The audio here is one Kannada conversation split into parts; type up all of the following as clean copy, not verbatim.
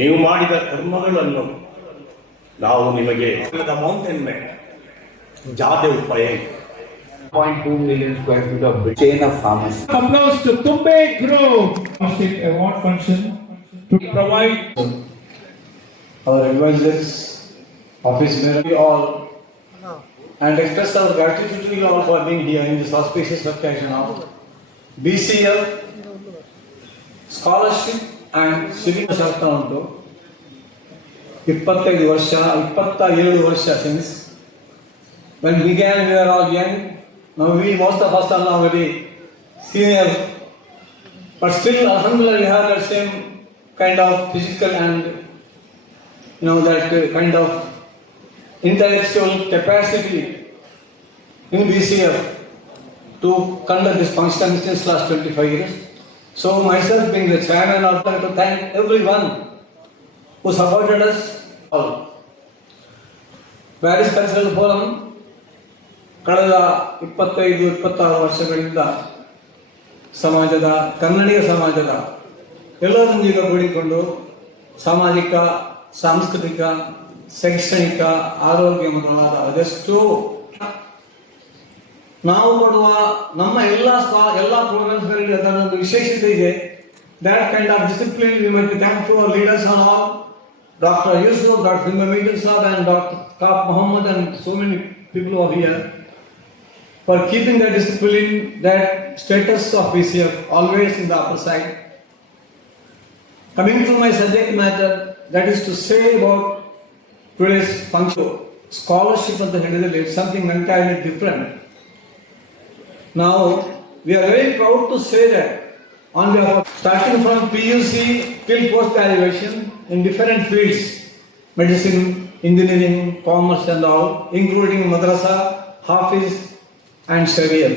ನೀವು ಮಾಡಿದ ಕರ್ಮಗಳನ್ನು ನಾವು ನಿಮಗೆ ಮೌಂಟೇನ್ ಮೇಲೆ ಜಾದೆ ಉಪಾಯ 0.2 million square feet of chain of farmers. Applause to Tumbe Group. Award function to provide our advisors, office bearer, we all, and express our gratitude to you all for being here in this auspicious occasion of BCF scholarship and civic ಆಗ್ತಾ ಉಂಟು. 25 ವರ್ಷ 27 ವರ್ಷ since when began we were all young. Now most of us are now very senior, but still alhamdulillah we have that same kind of physical and that kind of intellectual capacity in BCF to conduct this function since last 25 years. So myself being the chairman, I would like to thank everyone who supported us all. Paris Cultural Forum ಕಳೆದ 25-26 ವರ್ಷಗಳಿಂದ ಸಮಾಜದ ಕನ್ನಡಿಗ ಸಮಾಜದ ಎಲ್ಲರೊಂದಿಗೆ ಕೂಡಿಕೊಂಡು ಸಾಮಾಜಿಕ, ಸಾಂಸ್ಕೃತಿಕ, ಶೈಕ್ಷಣಿಕ, ಆರೋಗ್ಯ ಮೊದಲಾದ ಅದೆಷ್ಟೋ ನಾವು ಕೊಡುವ ನಮ್ಮ ಎಲ್ಲ ಪ್ರೋಗ್ರಾಮ್ಸ್ಗಳಲ್ಲಿ ಅದರೊಂದು ವಿಶೇಷತೆ ಇದೆ. That kind of discipline we might be thankful for leaders and all, Dr. Yusuf, Dr. Himamidin Saab and Dr. Kaf Muhammad and so many people over here for keeping the discipline, that status of BCF always in the upper side. Coming to my subject matter, that is to say about today's function, scholarship of the Hindustan, is something entirely different. Now, we are very proud to say that on behalf of starting from PUC till post-graduation in different fields, medicine, engineering, commerce and all, including madrasa, hafiz and Sharia.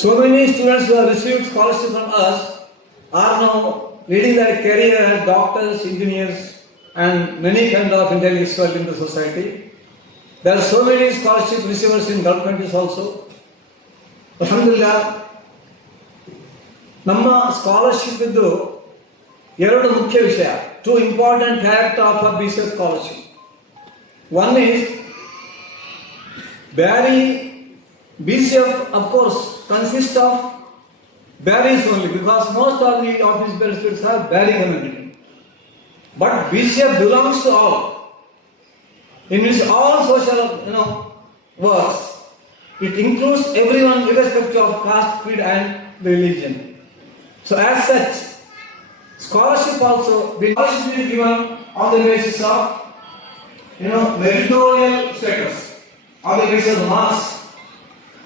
So many students who have received scholarship from us are now leading their career as doctors, engineers and many kind of intellectuals in the society. There are so many scholarship receivers in Gulf countries also. Alhamdulillah, ನಮ್ಮ ಸ್ಕಾಲರ್ಶಿಪ್ ಇದ್ದು ಎರಡು ಮುಖ್ಯ ವಿಷಯ, two important character of a BCF scholarship. One is BCF of course consists of Barrys only, because most of the office bearers are Barry community. But BCF belongs to all, in which all social works. It includes everyone irrespective of caste, creed and religion. So as such, scholarship also is given on the basis of meritorial status, on the basis of marks.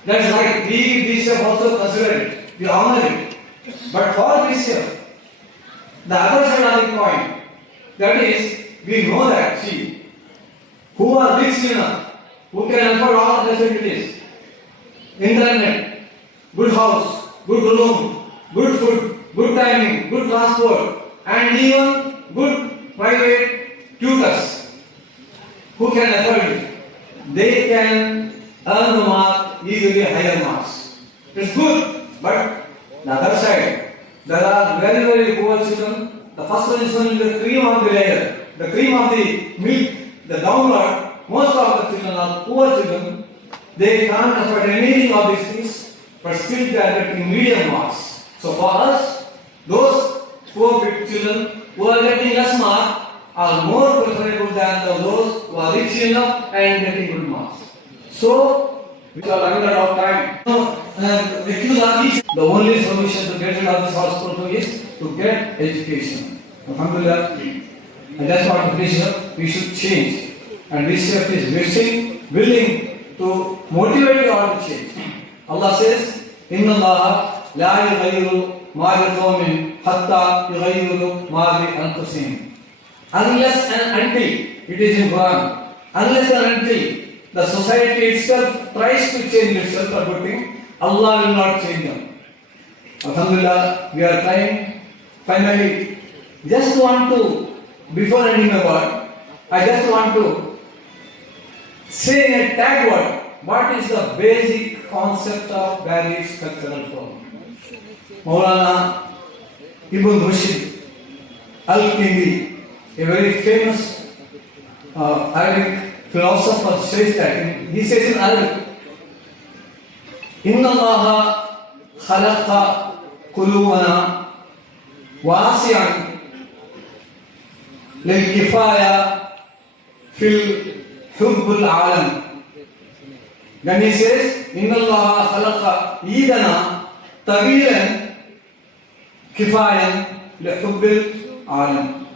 That's right, we BCF also consider it, we honor it. But for BCF, the other side of the coin, that is, we know that, who are rich enough, who can afford all the facilities, internet, good house, good room, good food, good timing, good transport, and even good private tutors, who can afford it, they can earn the mark, easily higher marks. It's good, but the other side, there are very, very poor children. The first one is only the cream of the layer, the cream of the milk, the downward. Most of the children are poor children. They can't afford anything of these things, but still they are getting medium marks. So for us, those poor children who are getting less marks are more preferable than those who are rich enough and getting good marks. So, we are running out of time. The only solution to get rid of this hospital is to get education. Alhamdulillah, and that's what we should change. And BCF is willing to motivate you all to change. Allah says, Inna Allah la yughayyiru ma biqawmin hatta yughayyiru ma bi anfusihim. Unless and until, it is in Quran, unless and until the society itself tries to change itself for good thing, Allah will not change them. Alhamdulillah, we are trying. Finally, just want to, before ending my word, I just want to say a tag word. What is the basic concept of Barry's cultural form? Maulana Ibn Rushd Al-Kindi a very famous Arabic philosopher says that, he says in Arabic, Inna Allaha khalaqa qulubana wasi'an lil kifaya fil hubbul alam. Then he says, Inna Allaha khalaqa yidana tawilan kifayan li hubbil alam.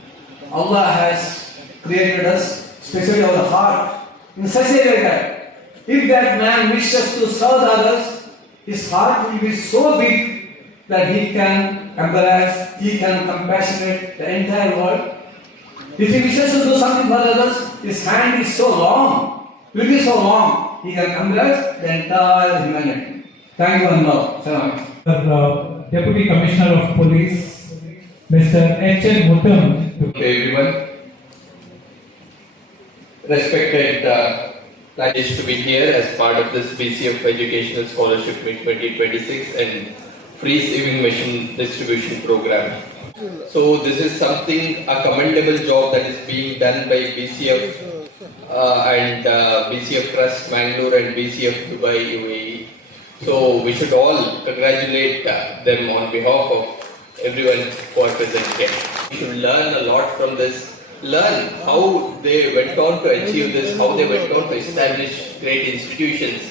Allah has created us, especially our heart, in such a way that if that man wishes to serve others, his heart will be so big that he can embrace, he can compassionate the entire world. If he wishes to do something for others, his hand is so long, will be so long, he can embrace the entire humanity. Thank you, Allah. Salam. Deputy Commissioner of Police, Mr. H.N. Mutham. To everyone, respected pledges to be here as part of this BCF Educational Scholarship Meet 2026 and free sewing machine distribution program. So this is something, a commendable job that is being done by BCF and BCF Trust Bangalore and BCF Dubai UAE. So we should all congratulate them on behalf of everyone who are present here. We should learn a lot from this. Learn how they went on to achieve this, how they went on to establish great institutions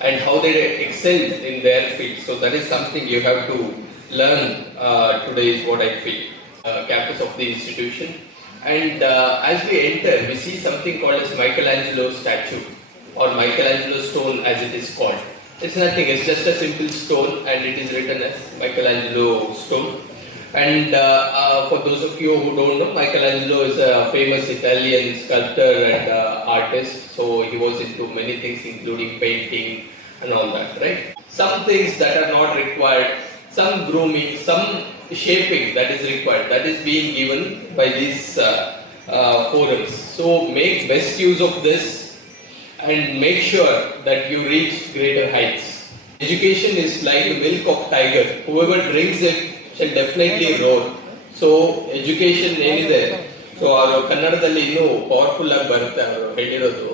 and how they excelled in their field. So that is something you have to learn today is what I feel. Campus of the institution. And as we enter, we see something called as Michelangelo statue or Michelangelo stone as it is called. It's nothing, it's just a simple stone and it is written as Michelangelo stone. And for those of you who don't know, Michelangelo is a famous Italian sculptor and artist. So he was into many things including painting and all that, right? Some things that are not required, some grooming, some shaping that is required, that is being given by these forums. So make best use of this and make sure that you reach greater heights. Education is like the milk of tiger. Whoever drinks it shall definitely roar. So education ಏನಿದೆ ಸೊ ಅವರು ಕನ್ನಡದಲ್ಲಿ ಇನ್ನೂ ಪವರ್ಫುಲ್ ಆಗಿ ಬರುತ್ತೆ. ಅವರು ಹೇಳಿರೋದು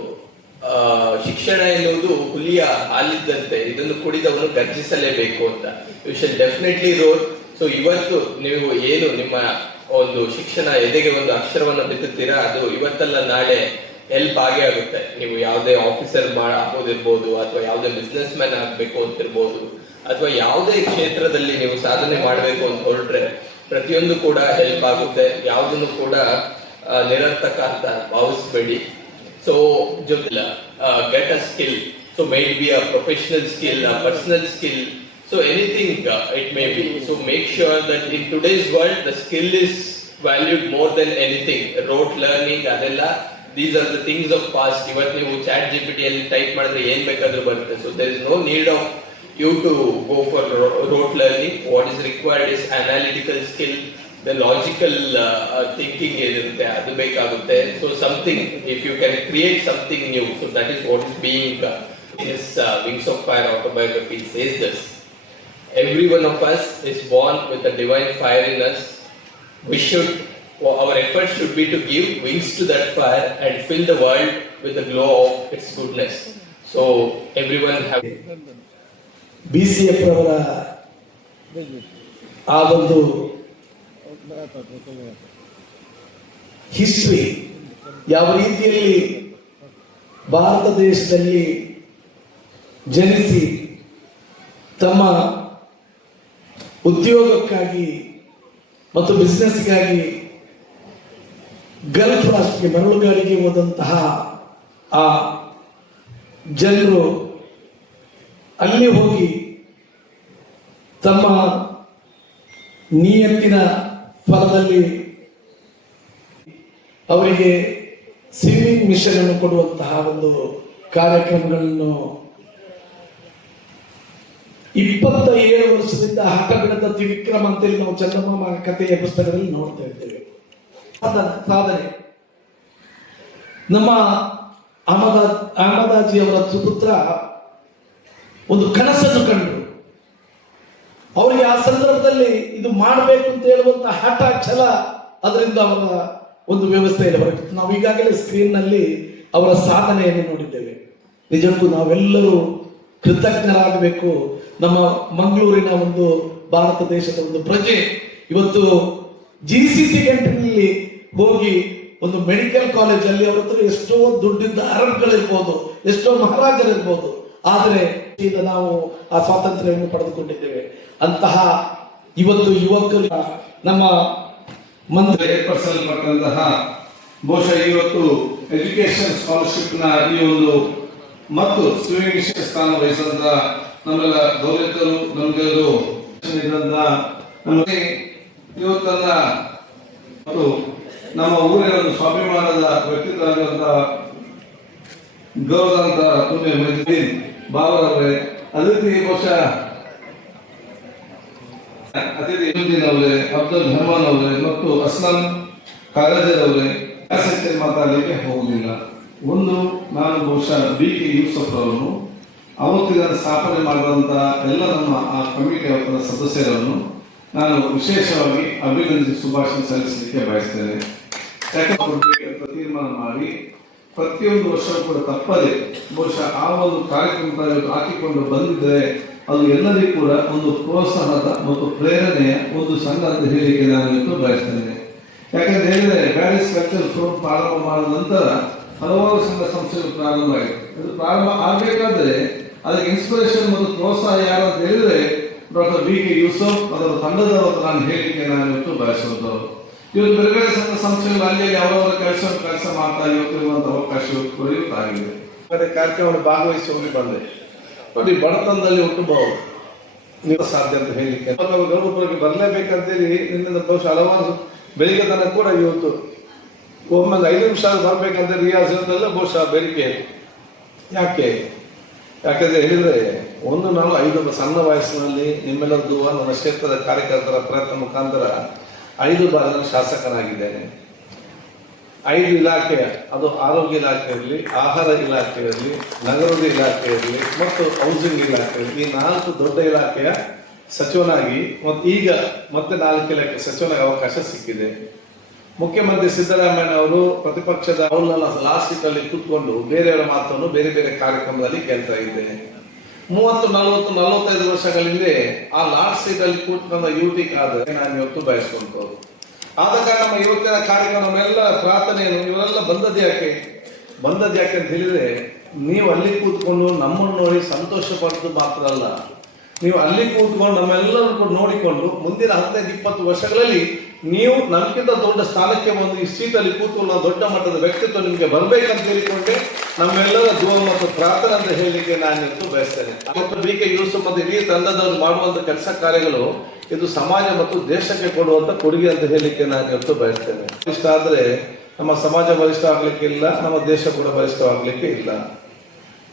ಶಿಕ್ಷಣ ಎನ್ನುವುದು ಹುಲಿಯ ಹಾಲಿದ್ದಂತೆ, ಇದನ್ನು ಕುಡಿದವನು ಗರ್ಜಿಸಲೇಬೇಕು ಅಂತ. You shall definitely roar. So ಇವತ್ತು ನೀವು ಏನು ನಿಮ್ಮ ಒಂದು ಶಿಕ್ಷಣ ಎದೆಗೆ ಒಂದು ಅಕ್ಷರವನ್ನು ಬಿತ್ತುತ್ತೀರಾ, ಅದು ಇವತ್ತಲ್ಲ ನಾಳೆ ಹೆಲ್ಪ್ ಆಗೇ ಆಗುತ್ತೆ. ನೀವು ಯಾವುದೇ ಆಫೀಸರ್ ಆಗೋದಿರ್ಬೋದು ಅಥವಾ ಯಾವುದೇ ಬಿಸ್ನೆಸ್ ಮ್ಯಾನ್ ಆಗಬೇಕು ಅಂತಿರ್ಬೋದು ಅಥವಾ ಯಾವುದೇ ಕ್ಷೇತ್ರದಲ್ಲಿ ನೀವು ಸಾಧನೆ ಮಾಡಬೇಕು ಅಂತ ಹೊರಟ್ರೆ ಪ್ರತಿಯೊಂದು ಕೂಡ ಹೆಲ್ಪ್ ಆಗುತ್ತೆ. ಯಾವುದನ್ನು ಕೂಡ ನಿರರ್ಥಕ ಅಂತ ಭಾವಿಸಬೇಡಿ. ಸೊ ಜೊತೆಲ್ಲ get a skill. So maybe a professional skill, a personal skill, so anything it may be. So make sure that in today's world the skill is valued more than anything. Rote learning adella, these are the things of past. Ivat ನೀವು chat gpt ಅಲ್ಲಿ ಟೈಪ್ ಮಾಡಿದ್ರೆ ಏನು ಬೇಕಾದರೂ ಬರುತ್ತೆ. So there is no need of you to go for rote learning. What is required is analytical skill, the logical thinking ಏನಿರುತ್ತೆ ಅದು ಬೇಕಾಗುತ್ತೆ. So something, if you can create something new, so that is what is being this Wings of Fire autobiography says this. Every one of us is born with a divine fire in us. We should, our efforts should be to give wings to that fire and fill the world with the glow of its goodness. So everyone have BCF ಅವರ ಆ ಒಂದು ಹಿಸ್ಟ್ರಿ ಯಾವ ರೀತಿಯಲ್ಲಿ ಭಾರತ ದೇಶದಲ್ಲಿ ಜನಿಸಿ ತಮ್ಮ ಉದ್ಯೋಗಕ್ಕಾಗಿ ಮತ್ತು ಬಿಸ್ನೆಸ್ಗಾಗಿ ಗಲ್ಫ್ ರಾಷ್ಟ್ರಕ್ಕೆ ಮರಳುಗಾಡಿಗೆ ಹೋದಂತಹ ಆ ಜನರು ಅಲ್ಲಿ ಹೋಗಿ ತಮ್ಮ ನಿಯತ್ತಿನ ಫಲದಲ್ಲಿ ಅವರಿಗೆ ಸ್ವಿಮ್ಮಿಂಗ್ ಮಿಷನ್ ಅನ್ನು ಕೊಡುವಂತಹ ಒಂದು ಕಾರ್ಯಕ್ರಮಗಳನ್ನು 27 ವರ್ಷದಿಂದ ಹಠ ಬಿಡದ ತ್ರಿವಿಕ್ರಮ ಅಂತೇಳಿ ನಾವು ಚಂದಮಾಮ ಕಥೆಯ ಪುಸ್ತಕದಲ್ಲಿ ನೋಡ್ತಾ ಇದ್ದೇವೆ. ಸಾಧನೆ ನಮ್ಮ ಅಹಮದಾಜಿಯವರ ಸುಪುತ್ರ ಒಂದು ಕನಸನ್ನು ಕಂಡರು. ಅವರಿಗೆ ಆ ಸಂದರ್ಭದಲ್ಲಿ ಇದು ಮಾಡಬೇಕು ಅಂತ ಹೇಳುವಂತ ಹಠ ಛಲ ಅದರಿಂದ ಅವರ ಒಂದು ವ್ಯವಸ್ಥೆಯಲ್ಲಿ ಹೊರಟಿತ್ತು. ನಾವು ಈಗಾಗಲೇ ಸ್ಕ್ರೀನ್ನಲ್ಲಿ ಅವರ ಸಾಧನೆಯನ್ನು ನೋಡಿದ್ದೇವೆ. ನಿಜಕ್ಕೂ ನಾವೆಲ್ಲರೂ ಕೃತಜ್ಞರಾಗಬೇಕು. ನಮ್ಮ ಮಂಗಳೂರಿನ ಒಂದು ಭಾರತ ದೇಶದ ಒಂದು ಪ್ರಜೆ ಇವತ್ತು GCC ಕಂಟ್ರಿನಲ್ಲಿ ಹೋಗಿ ಒಂದು ಮೆಡಿಕಲ್ ಕಾಲೇಜಲ್ಲಿ ಅವ್ರ ಹತ್ರ ಎಷ್ಟೋ ದುಡ್ಡಿದ್ದ ಅರಬ್ಗಳಿರ್ಬೋದು, ಎಷ್ಟೋ ಮಹಾರಾಜರಿರ್ಬೋದು, ಆದರೆ ಈಗ ನಾವು ಆ ಸ್ವಾತಂತ್ರ್ಯವನ್ನು ಪಡೆದುಕೊಂಡಿದ್ದೇವೆ. ಅಂತಹ ಇವತ್ತು ಯುವಕರು ನಮ್ಮ ಮಂತ್ರಿ ಏರ್ಪಡಿಸಲ್ಪಟ್ಟಂತಹ ಬಹುಶಃ ಇವತ್ತು ಎಜುಕೇಶನ್ ಸ್ಕಾಲರ್ಶಿಪ್ ನ ಈ ಒಂದು ಮತ್ತು ಸ್ವಿಮ್ಮಿಂಗ್ ವಿಶೇಷ ಸ್ಥಾನ ವಹಿಸಿದಂತ ನಮ್ಮೆಲ್ಲ ಗೌರವಿತರು ನಮ್ಗೆಲ್ಲರೂ ಇವತ್ತನ್ನ ಮತ್ತು ನಮ್ಮ ಊರಿನ ಒಂದು ಸ್ವಾಭಿಮಾನದ ವ್ಯಕ್ತಿತ್ವರಾಗಿರುವಂತಹ ಗೌರವಂತ ತುಮೆ ಮೈದೀನ್ ಬಾಬರ್ ಅವರೇ, ಅದೇ ರೀತಿ ಬಹುಶಃ ಅತಿಥಿ ಇರುದ್ದೀನ್ ಅವರೇ, ಅಬ್ದುಲ್ ರೆಹಮಾನ್ ಅವರೇ ಮತ್ತು ಅಸ್ಲಾಂ ಕಾಗಜರ್ ಅವರೇ ಆಸಕ್ತಿ ಮಾತಾಡಲಿಕ್ಕೆ ಹೋಗುವುದಿಲ್ಲ. ಒಂದು, ನಾನು ಬಹುಶಃ BK ಯೂಸಫ್ ಅವರನ್ನು ಅವತ್ತಿನ ಸ್ಥಾಪನೆ ಮಾಡಿದಂತ ಎಲ್ಲ ನಮ್ಮ ಆ ಕಮಿಟಿಯ ಸದಸ್ಯರನ್ನು ನಾನು ವಿಶೇಷವಾಗಿ ಅಭಿನಂದಿಸಿ ಶುಭಾಶಯ ಸಲ್ಲಿಸಲಿಕ್ಕೆ ಬಯಸ್ತೇನೆ. ಯಾಕಂತ ತೀರ್ಮಾನ ಮಾಡಿ ಪ್ರತಿಯೊಂದು ವರ್ಷವೂ ಕೂಡ ತಪ್ಪದೆ ಬಹುಶಃ ಆ ಒಂದು ಕಾರ್ಯಕ್ರಮ ಹಾಕಿಕೊಂಡು ಬಂದಿದ್ದರೆ ಅದು ಎಲ್ಲರಿಗೂ ಕೂಡ ಒಂದು ಪ್ರೋತ್ಸಾಹದ ಮತ್ತು ಪ್ರೇರಣೆಯ ಒಂದು ಸಂಘ ಅಂತ ಹೇಳಿಕೆ ನಾನು ಇವತ್ತು ಬಯಸ್ತೇನೆ. ಯಾಕಂತ ಹೇಳಿದ್ರೆ ಪ್ಯಾರಿಸ್ ಕಲ್ಚರ್ ಫೋರಂ ಪ್ರಾರಂಭ ಮಾಡಿದ ನಂತರ ಹಲವಾರು ಸಂಘ ಸಂಸ್ಥೆಗಳು ಪ್ರಾರಂಭ ಆಗಿದೆ. ಅದು ಪ್ರಾರಂಭ ಆಗಬೇಕಾದ್ರೆ ಅದಕ್ಕೆ ಇನ್ಸ್ಪಿರೇಷನ್ ಮತ್ತು ಪ್ರೋತ್ಸಾಹ ಯಾರು ಅಂತ ಹೇಳಿದ್ರೆ ಡಾಕ್ಟರ್ BK ಯೂಸಫ್ ಅದರ ತಂಡದವರು ನಾನು ಹೇಳಿಕೆ ನಾನು ಇವತ್ತು ಬಯಸುವುದು. ಇವತ್ತು ಬೇರೆ ಬೇರೆ ಸಂಘ ಸಂಸ್ಥೆಗಳು ಅಲ್ಲಿ ಅವರವರ ಕೆಲಸ ಮಾಡ್ತಾ ಇವತ್ತಿರುವಂತ ಅವಕಾಶ ಕೊಡುತ್ತಾಗಿದೆ. ಕಾರ್ಯಕ್ರಮದಲ್ಲಿ ಭಾಗವಹಿಸಿ ಹೋಗಿ ಬಂದೆ. ನೋಡಿ, ಬಡತನದಲ್ಲಿ ಹುಟ್ಟಬಹುದು ನೀವು ಸಾಧ್ಯ ಅಂತ ಹೇಳಲಿಕ್ಕೆ ಗರ್ಭಪುರಕ್ಕೆ ಬರಲೇಬೇಕಂತೇಳಿ ನಿನ್ನಿಂದ ಬಹುಶಃ ಹಲವಾರು ಬೆಳಿಗ್ಗೆ ತನಕ ಕೂಡ ಇವತ್ತು ಒಮ್ಮೆ 5 ನಿಮಿಷ ಬರ್ಬೇಕಂತ ರಿಯಾಜಲ್ಲ ಬಹುಶಃ ಬೇಡಿಕೆ. ಯಾಕಂದ್ರೆ ಹೇಳಿದ್ರೆ ಒಂದು, ನಾನು 5 ಸಣ್ಣ ವಯಸ್ಸಿನಲ್ಲಿ ನಿಮ್ಮೆಲ್ಲರದ್ದು ನನ್ನ ಕ್ಷೇತ್ರದ ಕಾರ್ಯಕರ್ತರ ಪ್ರಯತ್ನ ಮುಖಾಂತರ 5 ಬಾರಿ ನಾನು ಶಾಸಕನಾಗಿದ್ದೇನೆ. 5 ಇಲಾಖೆಯ, ಅದು ಆರೋಗ್ಯ ಇಲಾಖೆ ಇರಲಿ, ಆಹಾರ ಇಲಾಖೆ ಇರಲಿ, ನಗರದ ಇಲಾಖೆ ಇರಲಿ ಮತ್ತು ಹೌಸಿಂಗ್ ಇಲಾಖೆ ಇರಲಿ, ಈ 4 ದೊಡ್ಡ ಇಲಾಖೆಯ ಸಚಿವನಾಗಿ ಮತ್ತು ಈಗ ಮತ್ತೆ 4 ಇಲಾಖೆ ಸಚಿವನಾಗಿ ಅವಕಾಶ ಸಿಕ್ಕಿದೆ. ಮುಖ್ಯಮಂತ್ರಿ ಸಿದ್ದರಾಮಯ್ಯ ಅವರು ಪ್ರತಿಪಕ್ಷದ ಅವ್ರನ್ನ ಲಾಸ್ಟ್ ಸೀಟಲ್ಲಿ ಕೂತ್ಕೊಂಡು ಬೇರೆಯವರ ಮಾತನ್ನು ಬೇರೆ ಬೇರೆ ಕಾರ್ಯಕ್ರಮದಲ್ಲಿ ಕೇಳ್ತಾ ಇದ್ದೇನೆ. 30, 40, 45 ವರ್ಷಗಳ ಹಿಂದೆ ಆ ಲಾಸ್ಟ್ ಸೀಟಲ್ಲಿ ಕೂತ್ಕೊಂಡ ಯುಟಿ ಆದ್ರೆ ನಾನು ಇವತ್ತು ಬಯಸ್ಕೊಂತವ್ರು. ಆದ ಕಾರಣ ನಮ್ಮ ಇವತ್ತಿನ ಕಾರ್ಯಕ್ರಮ ನಮ್ಮೆಲ್ಲ ಪ್ರಾರ್ಥನೆಯನ್ನು ಇವರೆಲ್ಲ ಬಂದದ್ದು ಯಾಕೆ ಅಂತ ಹೇಳಿದ್ರೆ, ನೀವು ಅಲ್ಲಿ ಕೂತ್ಕೊಂಡು ನಮ್ಮನ್ನು ನೋಡಿ ಸಂತೋಷ ಪಡ್ದು ಮಾತ್ರ ಅಲ್ಲ, ನೀವು ಅಲ್ಲಿ ಕೂತ್ಕೊಂಡು ನಮ್ಮೆಲ್ಲರೂ ನೋಡಿಕೊಂಡು ಮುಂದಿನ 15-20 ವರ್ಷಗಳಲ್ಲಿ ನೀವು ನಮ್ಗಿಂತ ದೊಡ್ಡ ಸ್ಥಾನಕ್ಕೆ ಬಂದು ಈ ಸೀಟಲ್ಲಿ ಕೂತ್ಕೊಂಡು ದೊಡ್ಡ ಮಟ್ಟದ ವ್ಯಕ್ತಿತ್ವ ನಿಮಗೆ ಬರ್ಬೇಕಂತ ಹೇಳಿಕೊಂಡೆ ನಮ್ಮೆಲ್ಲರ ದುವಾ ಮತ್ತು ಪ್ರಾರ್ಥನೆ ಅಂತ ಹೇಳಲಿಕ್ಕೆ ನಾನು ಇವತ್ತು ಬಯಸ್ತೇನೆ. BK ಯೂಸಫ್ ಮತ್ತು ಇಡೀ ತಂಡದವರು ಮಾಡುವಂತ ಕೆಲಸ ಕಾರ್ಯಗಳು ಇದು ಸಮಾಜ ಮತ್ತು ದೇಶಕ್ಕೆ ಕೊಡುವಂತ ಕೊಡುಗೆ ಅಂತ ಹೇಳಲಿಕ್ಕೆ ನಾನು ಇವತ್ತು ಬಯಸ್ತೇನೆ. ಇಷ್ಟ ಆದ್ರೆ ನಮ್ಮ ಸಮಾಜ ಬಲಿಷ್ಠ ಆಗ್ಲಿಕ್ಕೆ ಇಲ್ಲ, ನಮ್ಮ ದೇಶ ಕೂಡ ಬಲಿಷ್ಠವಾಗ್ಲಿಕ್ಕೆ ಇಲ್ಲ.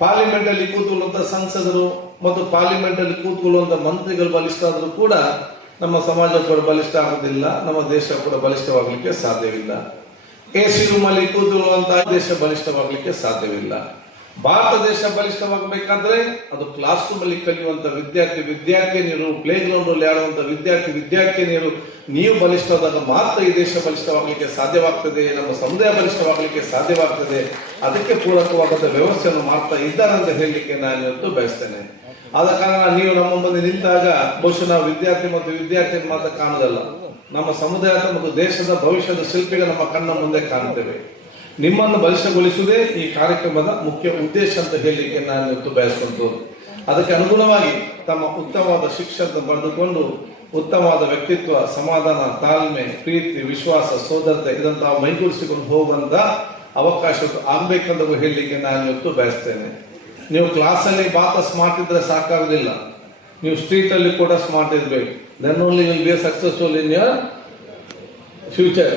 ಪಾರ್ಲಿಮೆಂಟ್ ಅಲ್ಲಿ ಕೂತ್ಕೊಳ್ಳುವಂತ ಸಂಸದರು ಮತ್ತು ಪಾರ್ಲಿಮೆಂಟ್ ಅಲ್ಲಿ ಕೂತ್ಕೊಳ್ಳುವಂತ ಮಂತ್ರಿಗಳು ಬಲಿಷ್ಠ ಆದರೂ ಕೂಡ ನಮ್ಮ ಸಮಾಜ ಕೂಡ ಬಲಿಷ್ಠ ಆಗುವುದಿಲ್ಲ, ನಮ್ಮ ದೇಶ ಕೂಡ ಬಲಿಷ್ಠವಾಗಲಿಕ್ಕೆ ಸಾಧ್ಯವಿಲ್ಲ. AC ರೂಮ್ ಅಲ್ಲಿ ಕೂತ್ಕೊಳ್ಳುವಂತಹ ದೇಶ ಬಲಿಷ್ಠವಾಗಲಿಕ್ಕೆ ಸಾಧ್ಯವಿಲ್ಲ. ಭಾರತ ದೇಶ ಬಲಿಷ್ಠವಾಗಬೇಕಾದ್ರೆ ಅದು ಕ್ಲಾಸ್ ರೂಮ್ ಅಲ್ಲಿ ಕಲಿಯುವಂತ ವಿದ್ಯಾರ್ಥಿನಿಯರು, ಪ್ಲೇ ಗ್ರೌಂಡ್ ಅಲ್ಲಿ ಆಡುವಂತ ವಿದ್ಯಾರ್ಥಿನಿಯರು ನೀವು ಬಲಿಷ್ಠವಾದಾಗ ಮಾತ್ರ ಈ ದೇಶ ಬಲಿಷ್ಠವಾಗಲಿಕ್ಕೆ ಸಾಧ್ಯವಾಗ್ತದೆ, ನಮ್ಮ ಸಮುದಾಯ ಬಲಿಷ್ಠವಾಗಲಿಕ್ಕೆ ಸಾಧ್ಯವಾಗ್ತದೆ. ಅದಕ್ಕೆ ಪೂರಕವಾದ ವ್ಯವಸ್ಥೆಯನ್ನು ಮಾಡ್ತಾ ಇದ್ದಾರೆ ಅಂತ ಹೇಳಲಿಕ್ಕೆ ನಾನು ಇವತ್ತು ಬಯಸ್ತೇನೆ. ಆದ ಕಾರಣ ನೀವು ನಮ್ಮ ಮುಂದೆ ನಿಂತಾಗ ಬಹುಶಃ ನಾವು ವಿದ್ಯಾರ್ಥಿ ಮತ್ತು ವಿದ್ಯಾರ್ಥಿ ಮಾತ್ರ ಕಾಣುವುದಲ್ಲ, ನಮ್ಮ ಸಮುದಾಯದ ಮತ್ತು ದೇಶದ ಭವಿಷ್ಯದ ಶಿಲ್ಪಿಗೆ ನಮ್ಮ ಕಣ್ಣ ಮುಂದೆ ಕಾಣುತ್ತೇವೆ. ನಿಮ್ಮನ್ನು ಬಲಿಷ್ಠಗೊಳಿಸುವುದೇ ಈ ಕಾರ್ಯಕ್ರಮದ ಮುಖ್ಯ ಉದ್ದೇಶ ಅಂತ ಹೇಳಲಿಕ್ಕೆ ನಾನು ಇವತ್ತು ಬಯಸುವಂಥದ್ದು. ಅದಕ್ಕೆ ಅನುಗುಣವಾಗಿ ತಮ್ಮ ಉತ್ತಮವಾದ ಶಿಕ್ಷಣ ಪಡೆದುಕೊಂಡು ಉತ್ತಮವಾದ ವ್ಯಕ್ತಿತ್ವ, ಸಮಾಧಾನ, ತಾಳ್ಮೆ, ಪ್ರೀತಿ, ವಿಶ್ವಾಸ, ಸೋದರತೆ ಇದಂತಹ ಮೈಗೂಡಿಸಿಕೊಂಡು ಹೋಗುವಂತ ಅವಕಾಶ ಆಗ್ಬೇಕಂತ ಹೇಳಲಿಕ್ಕೆ ನಾನು ಇವತ್ತು ಬಯಸ್ತೇನೆ. ನೀವು ಕ್ಲಾಸಲ್ಲಿ ಮಾತ್ರ ಸ್ಮಾರ್ಟ್ ಇದ್ರೆ ಸಾಕಾಗುದಿಲ್ಲ, ನೀವು ಸ್ಟ್ರೀಟ್ ಅಲ್ಲಿ ಕೂಡ ಸ್ಮಾರ್ಟ್ ಇರಬೇಕು. Then only will be successful in your future.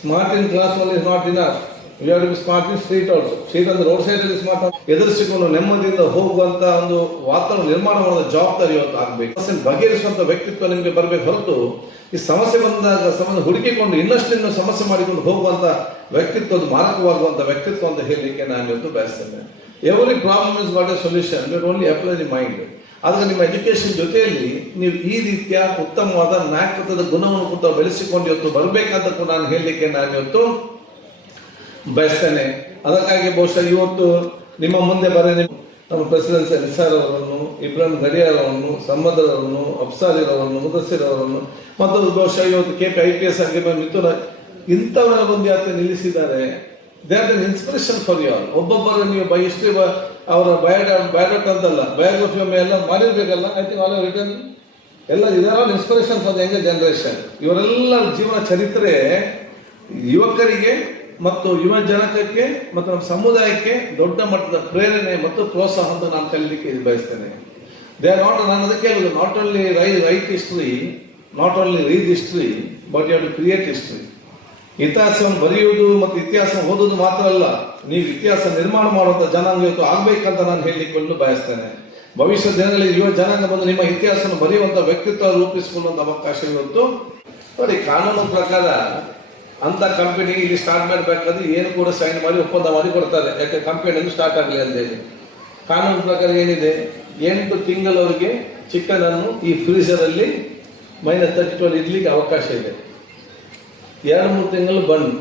Smart in class only is not enough, you have to be smart in street also. Street ಅಂದ್ರೆ ರೋಡ್ ಸೈಡ್ ಅಲ್ಲಿ ಸ್ಮಾರ್ಟ್ ಎದುರಿಸಿಕೊಂಡು ನೆಮ್ಮದಿಯಿಂದ ಹೋಗುವಂತ ಒಂದು ವಾತಾವರಣ ನಿರ್ಮಾಣ ಮಾಡುವ ಜವಾಬ್ದಾರಿ ಇವತ್ತು ಆಗ್ಬೇಕು. ಬಗೆಹರಿಸುವಂತ ವ್ಯಕ್ತಿತ್ವ ನಿಮಗೆ ಬರಬೇಕು ಹೊರತು ಈ ಸಮಸ್ಯೆ ಬಂದಾಗ ಸಮಸ್ಯೆ ಹುಡುಕಿಕೊಂಡು ಇನ್ನಷ್ಟು ಸಮಸ್ಯೆ ಮಾಡಿಕೊಂಡು ಹೋಗುವಂತ ವ್ಯಕ್ತಿತ್ವ, ಅದು ಮಾರಕವಾಗುವಂತ ವ್ಯಕ್ತಿತ್ವ ಅಂತ ಹೇಳಲಿಕ್ಕೆ ನಾನು ಇವತ್ತು ಬಯಸ್ತೇನೆ. Every problem is got a solution, but only apply the mind. ಆದ್ರೆ ನಿಮ್ಮ ಎಜುಕೇಶನ್ ಜೊತೆಯಲ್ಲಿ ನೀವು ಈ ರೀತಿಯ ಉತ್ತಮವಾದ ನಾಯಕತ್ವದ ಗುಣವನ್ನು ಕೂಡ ಬೆಳೆಸಿಕೊಂಡು ಇವತ್ತು ಬರಬೇಕಂತ ಕೂಡ ನಾನು ಹೇಳಲಿಕ್ಕೆ ನಾನು ಇವತ್ತು ಬಯಸ್ತೇನೆ. ಅದಕ್ಕಾಗಿ ಬಹುಶಃ ಇವತ್ತು ನಿಮ್ಮ ಮುಂದೆ ನಮ್ಮ ಪ್ರೆಸಿಡೆನ್ಸಿ ನಿಸಾರ್ ಅವರನ್ನು, ಇಬ್ರಾಹಿಂ ಗಡಿಯಾರ್ ಅವರನ್ನು, ಸಮ್ಮದರ್ ಅವರನ್ನು, ಅಫ್ಸಾರ್ ಅವರನ್ನು, ಮುದಸ್ಸಿರ್ ಅವರನ್ನು ಮತ್ತು ಬಹುಶಃ ಇವತ್ತು KP IPS ಆಗಿರುವ ಮಿಥುನ ಇಂಥವರ ಒಂದು ಯಾತ್ರೆ ನಿಲ್ಲಿಸಿದ್ದಾರೆ. They are inspiration for you all. ಒಬ್ಬೊಬ್ಬರು ನೀವು ಹಿಸ್ಟ್ರಿ ಅವರ ಬಯೋಡಾಟ ಅಂತಲ್ಲ, ಬಯೋಗ್ರಫಿ ಎಲ್ಲ ಮಾಡಿರ್ಬೇಕಲ್ಲ. ಐ ಥಿಂಕ್ ಆಲ್ ರಿಟರ್ನ್ ಎಲ್ಲ ಇದರ inspiration for the younger generation. ಇವರೆಲ್ಲರ ಜೀವನ ಚರಿತ್ರೆ ಯುವಕರಿಗೆ ಮತ್ತು ಯುವ ಜನಕಕ್ಕೆ ಮತ್ತು ನಮ್ಮ ಸಮುದಾಯಕ್ಕೆ ದೊಡ್ಡ ಮಟ್ಟದ ಪ್ರೇರಣೆ ಮತ್ತು ಪ್ರೋತ್ಸಾಹ ಅಂತ ನಾನು ಕಲಿಲಿಕ್ಕೆ ಬಯಸ್ತೇನೆ. ದೇ ಆರ್ ನಾಟ್, ನಾನು ಅದಕ್ಕೆ ಹೇಳುದು, not only write history, not only read history, but you have to create history. ಇತಿಹಾಸವನ್ನು ಬರೆಯುವುದು ಮತ್ತು ಇತಿಹಾಸ ಓದುವುದು ಮಾತ್ರ ಅಲ್ಲ, ನೀವು ಇತಿಹಾಸ ನಿರ್ಮಾಣ ಮಾಡುವಂಥ ಜನಾಂಗ ಇವತ್ತು ಆಗ್ಬೇಕಂತ ನಾನು ಹೇಳಲಿಕ್ಕೆ ಬಯಸ್ತೇನೆ. ಭವಿಷ್ಯದ ದಿನಗಳಲ್ಲಿ ಯುವ ಜನಾಂಗ ಬಂದು ನಿಮ್ಮ ಇತಿಹಾಸವನ್ನು ಬರೆಯುವಂಥ ವ್ಯಕ್ತಿತ್ವ ರೂಪಿಸಿಕೊಳ್ಳುವಂಥ ಅವಕಾಶ ಇವತ್ತು ನೋಡಿ. ಕಾನೂನು ಪ್ರಕಾರ ಅಂತ ಕಂಪನಿ ಇಲ್ಲಿ ಸ್ಟಾರ್ಟ್ ಮಾಡಬೇಕಾದ್ರೆ ಏನು ಕೂಡ ಸೈನ್ ಮಾಡಿ ಒಪ್ಪಂದ ಮಾಡಿ ಕೊಡ್ತಾರೆ, ಯಾಕೆ ಕಂಪನಿಯನ್ನು ಸ್ಟಾರ್ಟ್ ಆಗಲಿ ಅಂತೇಳಿ. ಕಾನೂನು ಪ್ರಕಾರ ಏನಿದೆ, 8 ತಿಂಗಳವರೆಗೆ ಚಿಕನ್ ಅನ್ನು ಈ ಫ್ರೀಜರ್ ಅಲ್ಲಿ -32 ಇಡ್ಲಿಕ್ಕೆ ಅವಕಾಶ ಇದೆ. 2-3 ತಿಂಗಳು ಬಂದ್.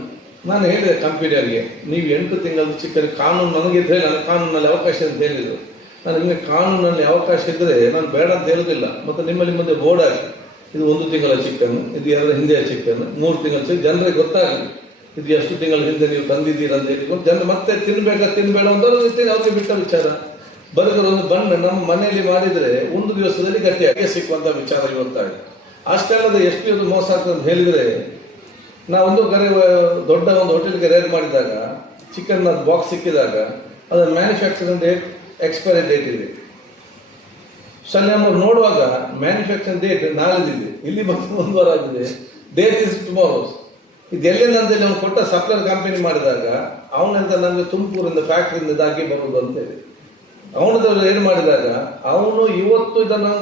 ನಾನು ಹೇಳಿದೆ ಕಂಪನಿಯವರಿಗೆ, ನೀವು 8 ತಿಂಗಳು ಚಿಕನ್ ಕಾನೂನು ನನಗೆ ಇದ್ರೆ ನಾನು ಕಾನೂನಲ್ಲಿ ಅವಕಾಶ ಅಂತ ಹೇಳಿದ್ರು. ನಾನು ನಿಮಗೆ ಕಾನೂನಲ್ಲಿ ಅವಕಾಶ ಇದ್ದರೆ ನಾನು ಬೇಡ ಅಂತ ಹೇಳುದಿಲ್ಲ. ಮತ್ತು ನಿಮ್ಮಲ್ಲಿ ಮುಂದೆ ಬೋರ್ಡ್ ಹಾಕಿ, ಇದು 1 ತಿಂಗಳ ಚಿಕನ್, ಇದು 2 ಹಿಂದಿಯ ಚಿಕನ್, 3 ತಿಂಗಳ ಚಿಕನ್, ಜನರಿಗೆ ಗೊತ್ತಾಗಲಿ ಇದು ಎಷ್ಟು ತಿಂಗಳ ಹಿಂದೆ ನೀವು ತಂದಿದ್ದೀರ ಅಂತ ಹೇಳಿಕೊಂಡು ಜನರು ಮತ್ತೆ ತಿನ್ಬೇಡ ಅಂತ ಅವ್ರಿಗೆ ಬಿಟ್ಟ ವಿಚಾರ. ಬರ್ಗರ್ ಒಂದು ನಮ್ಮ ಮನೆಯಲ್ಲಿ ಮಾಡಿದರೆ 1 ದಿವಸದಲ್ಲಿ ಗಟ್ಟಿಯಾಗಿ ಸಿಕ್ಕುವಂಥ ವಿಚಾರ ಇವತ್ತಾಗಿದೆ. ಅಷ್ಟೇ ಅಲ್ಲದೆ ಎಷ್ಟು ಇದು ಮೋಸ ಆಗ್ತದೆ ಅಂತ ಹೇಳಿದರೆ, ಒಂದು ದೊಡ್ಡ ಒಂದು ಹೋಟೆಲ್ಗೆ ರೇಡ್ ಮಾಡಿದಾಗ ಚಿಕನ್ ಬಾಕ್ಸ್ ಸಿಕ್ಕಿದಾಗ ಅದರ ಮ್ಯಾನುಫ್ಯಾಕ್ಚರಿಂಗ್ ಡೇಟ್, ಎಕ್ಸ್ಪೈರಿ ಡೇಟ್ ಇದೆ. ನಾವು ನೋಡುವಾಗ ಮ್ಯಾನುಫ್ಯಾಕ್ಚರಿಂಗ್ ಡೇಟ್ ನಾಳೆದಿದೆ, ಇಲ್ಲಿ ಬಂದು 1 ವಾರ ಆಗಿದೆ, ಡೇಟ್ ಇಸ್ ಟುಮಾರೋಸ್. ಇದು ಎಲ್ಲಿಂದಂತೇಳಿ ಅವ್ನು ಕೊಟ್ಟ ಸಪ್ಲೈರ್ ಕಂಪನಿ ಮಾಡಿದಾಗ ಅವನಂತ ನನಗೆ ತುಮಕೂರಿಂದ ಫ್ಯಾಕ್ಟ್ರಿಯಿಂದ ಇದಾಗಿ ಬರುವುದು ಅಂತೇಳಿ ಅವನದಲ್ಲಿ ರೇಡ್ ಮಾಡಿದಾಗ ಅವನು ಇವತ್ತು ಇದನ್ನು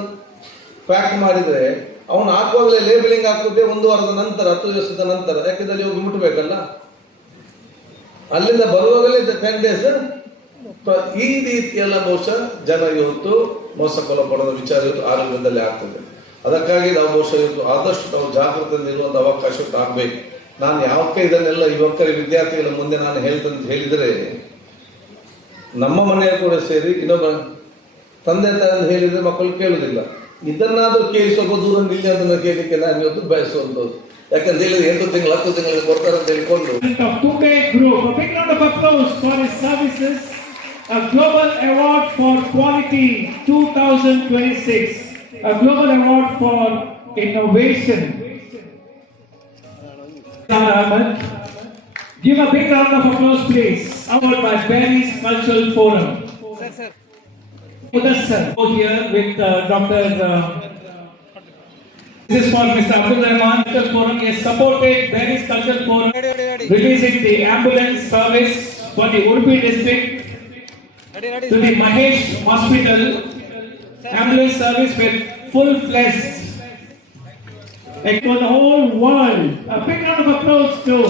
ಪ್ಯಾಕ್ ಮಾಡಿದರೆ ಅವನು ಹಾಕುವಾಗಲೇ ಲೇಬಲಿಂಗ್ ಹಾಕುವುದೇ 1 ವಾರದ ನಂತರ, 10 ದಿವಸದ ನಂತರ, ಯಾಕೆಂದ್ರೆ ಹೋಗಿ ಮುಟ್ಟಬೇಕಲ್ಲ. ಅಲ್ಲಿಂದ ಬರುವಾಗಲೇ 10 ಡೇಸ್. ಈ ರೀತಿಯೆಲ್ಲ ಬಹುಶಃ ಜನ ಇವತ್ತು ಮೋಸಕ್ಕೊಳಪಡೋದ ವಿಚಾರ ಇವತ್ತು ಆರೋಗ್ಯದಲ್ಲಿ ಆಗ್ತದೆ. ಅದಕ್ಕಾಗಿ ನಾವು ಬಹುಶಃ ಇವತ್ತು ಆದಷ್ಟು ನಾವು ಜಾಗೃತಿಯಿಂದ ಇರುವಂಥ ಅವಕಾಶ ಆಗಬೇಕು. ನಾನು ಯಾವಕ್ಕೆ ಇದನ್ನೆಲ್ಲ ಯುವಕರ ವಿದ್ಯಾರ್ಥಿಗಳ ಮುಂದೆ ನಾನು ಹೇಳಿದರೆ, ನಮ್ಮ ಮನೆಯ ಕೂಡ ಸೇರಿ ಇನ್ನೊಬ್ಬ ತಂದೆ ತಾಯಿ ಹೇಳಿದರೆ ಮಕ್ಕಳು ಕೇಳುವುದಿಲ್ಲ. ಇದನ್ನಾದರೂ ಕೇಳಿ ಸ್ವಲ್ಪ ದೂರ ನಿಲ್ಲಿ ಅದನ್ನು ಕೇಳಲಿಕ್ಕೆ ನಾನು ಇವತ್ತು ಬಯಸುವಂಥದ್ದು. ಯಾಕಂದ್ರೆ ಹೇಳಿದ್ರೆ 8 ತಿಂಗಳು 10 ತಿಂಗಳಿಗೆ ಕೊಡ್ತಾರೆ ಅಂತ ಹೇಳಿಕೊಂಡು. Tubey Group, a big round of applause for his services. A Global Award for Quality 2026, a Global Award for Innovation. Ahmed, give a big round of applause please. Award by Berry's Cultural Forum. Mudassar here with Dr. This is for Mr. Abdul Rahman. Cultural Forum has supported Berry's Cultural Forum releasing the ambulance service for the Udupi district to the Mahesh Hospital. Ambulance service with full-fledged for the whole world. A big round of applause too.